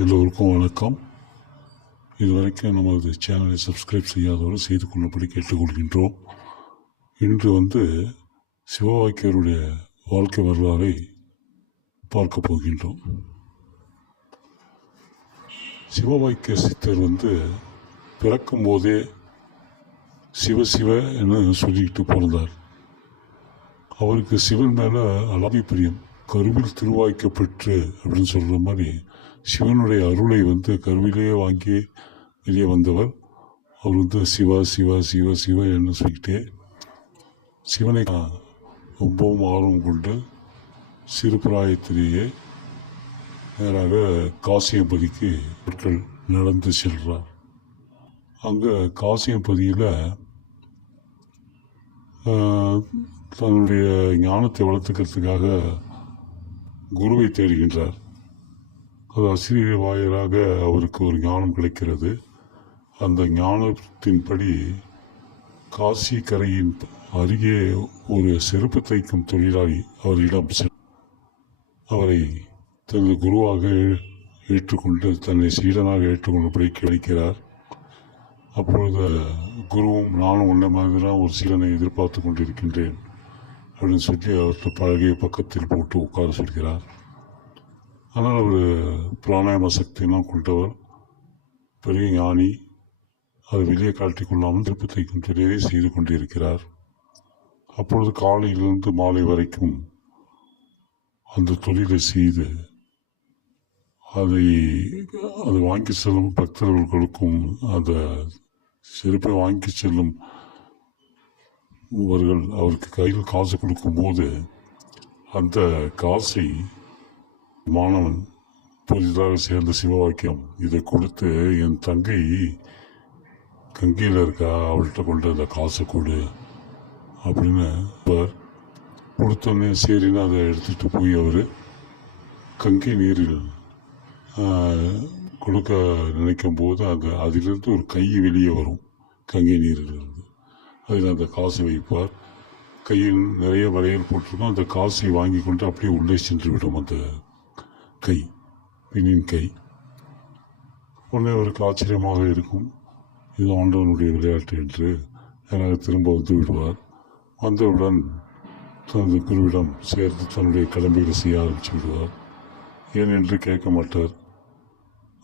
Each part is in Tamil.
எல்லோருக்கும் வணக்கம். இதுவரைக்கும் நமது சேனலை சப்ஸ்கிரைப் செய்யாதவர்கள் செய்து கொள்ளும்படி கேட்டுக்கொள்கின்றோம். இன்று சிவவாக்கியருடைய வாழ்க்கை வரலாறை பார்க்க போகின்றோம். சிவவாக்கிய சித்தர் பிறக்கும் போதே சிவ சிவ என சொல்லிக்கிட்டு பிறந்தார். அவருக்கு சிவன் மேலே அளவி பிரியம். கருவில் திருவாய்க்கப்பெற்று அப்படின்னு சொல்கிற மாதிரி சிவனுடைய அருளை கருவிலேயே வாங்கி வெளியே வந்தவர். அவர் சிவா சிவா சிவ சிவ என்று சொல்லிக்கிட்டே சிவனை ரொம்பவும் ஆர்வம் கொண்டு சிறு பிராயத்திலேயே நேராக காசியம்பதிக்கு பொருட்கள் நடந்து செல்கிறார். அங்கே காசியம்பதியில் தன்னுடைய ஞானத்தை வளர்த்துக்கிறதுக்காக குருவை தேடுகின்றார். அது ஆசிரியர் வாயிலாக அவருக்கு ஒரு ஞானம் கிடைக்கிறது. அந்த ஞானத்தின்படி காசி கரையின் அருகே ஒரு செருப்பு தைக்கும் தொழிலாளி அவரிடம் அவரை தனது குருவாக ஏற்றுக்கொண்டு தன்னை சீடனாக ஏற்றுக்கொண்டபடி கிடைக்கிறார். அப்பொழுது குருவும் நானும் உன்ன மாதிரி தான் ஒரு சீடனை எதிர்பார்த்து கொண்டிருக்கின்றேன் அப்படின்னு சொல்லி அவர்கிட்ட பழகிய பக்கத்தில் போட்டு உட்கார சொல்கிறார். ஆனால் அவர் பிராணாயாம சக்தியெல்லாம் கொண்டவர், பெரிய ஞானி. அதை வெளியே காட்டிக் கொள்ளாமல் திருப்பி தைக்கும் தொழிலை செய்து கொண்டிருக்கிறார். அப்பொழுது காலையிலிருந்து மாலை வரைக்கும் அந்த தொழிலை செய்து அதை வாங்கி செல்லும் பக்தர்களுக்கும் அந்த செருப்பை வாங்கி செல்லும் அவருக்கு கையில் காசு கொடுக்கும் போது அந்த காசை மாணவன் புதிதாக சேர்ந்த சிவவாக்கியம் இதை கொடுத்து என் தங்கை கங்கையில் இருக்கா, அவள்கிட்ட கொண்டு அந்த காசை கொடு அப்படின்னு கொடுத்தோன்னே சரின்னு அதை எடுத்துகிட்டு போய் அவர் கங்கை நீரில் கொடுக்க நினைக்கும் போது அதிலிருந்து ஒரு கை வெளியே வரும். கங்கை நீரிலிருந்து அதில் அந்த காசை வைப்பார். கையில் நிறைய வளையல் போட்டிருக்கோம். அந்த காசை வாங்கி கொண்டு அப்படியே உள்ளே சென்று விடும் அந்த கை, பெண்ணின் கை. உடனே அவருக்கு ஆச்சரியமாக இருக்கும், இது ஆண்டவனுடைய விளையாட்டு என்று. எனக்கு திரும்ப விடுவார். வந்தவுடன் தனது குருவிடம் சேர்த்து தன்னுடைய கடமைகளை செய்ய ஆரம்பித்து விடுவார். ஏன் என்று கேட்க மாட்டார்.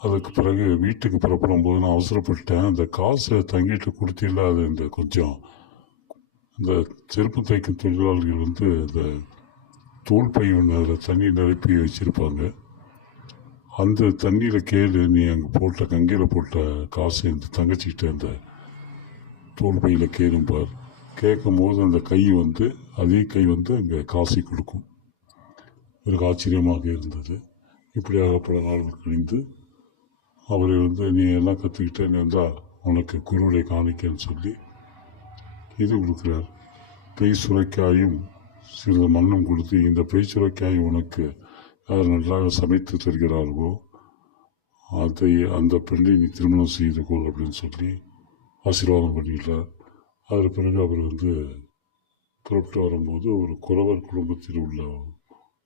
அதுக்கு பிறகு வீட்டுக்கு புறப்படும் போது நான் அவசரப்பட்டேன், அந்த காசை தங்கிட்டு கொடுத்தில்ல, அது இந்த செருப்பு தைக்கும் தொழிலாளர்கள் இந்த தோல் பை அதில் தண்ணி நிரப்பி வச்சுருப்பாங்க. அந்த தண்ணியில் கேளு, நீ அங்கே போட்ட கங்கையில் போட்ட காசு இந்த தங்கச்சிக்கிட்ட அந்த தோல் பையில் கேளும்பார். கேட்கும்போது அந்த கை அதே கை அங்கே காசை கொடுக்கும். ஒரு ஆச்சரியமாக இருந்தது. இப்படியாக பல நாள்கள் கழிந்து அவர் நீ எல்லாம் கற்றுக்கிட்டே இருந்தால் உனக்கு குருவுடைய காணிக்கன்னு சொல்லி இது கொடுக்குறார். பெய் சுரைக்காயும் சிறிது மண்ணும் கொடுத்து, இந்த பெய் சுரைக்காய் உனக்கு யார் நன்றாக சமைத்து தருகிறார்களோ அந்த பெண்ணை நீ திருமணம் செய்து கொள் அப்படின்னு சொல்லி ஆசீர்வாதம் பண்ணிட்டார். அதற்கு பிறகு அவர் புறப்பட்டு வரும்போது ஒரு குறவர் குடும்பத்தில் உள்ள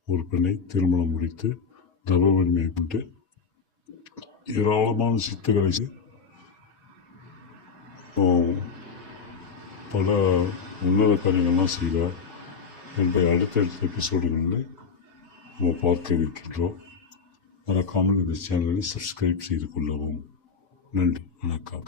ஒரு பெண்ணை திருமணம் முடித்து தர்ம வலிமையை கொண்டு ஏராளமான சித்துக்களை பல உன்னத காரியங்கள்லாம் செய்வார் என்பதை அடுத்தடுத்த எபிசோடுகளில் நம்ம பார்க்க இருக்கின்றோம். மறக்காமல் இந்த சேனலை சப்ஸ்கிரைப் செய்து கொள்ளவும். நன்றி, வணக்கம்.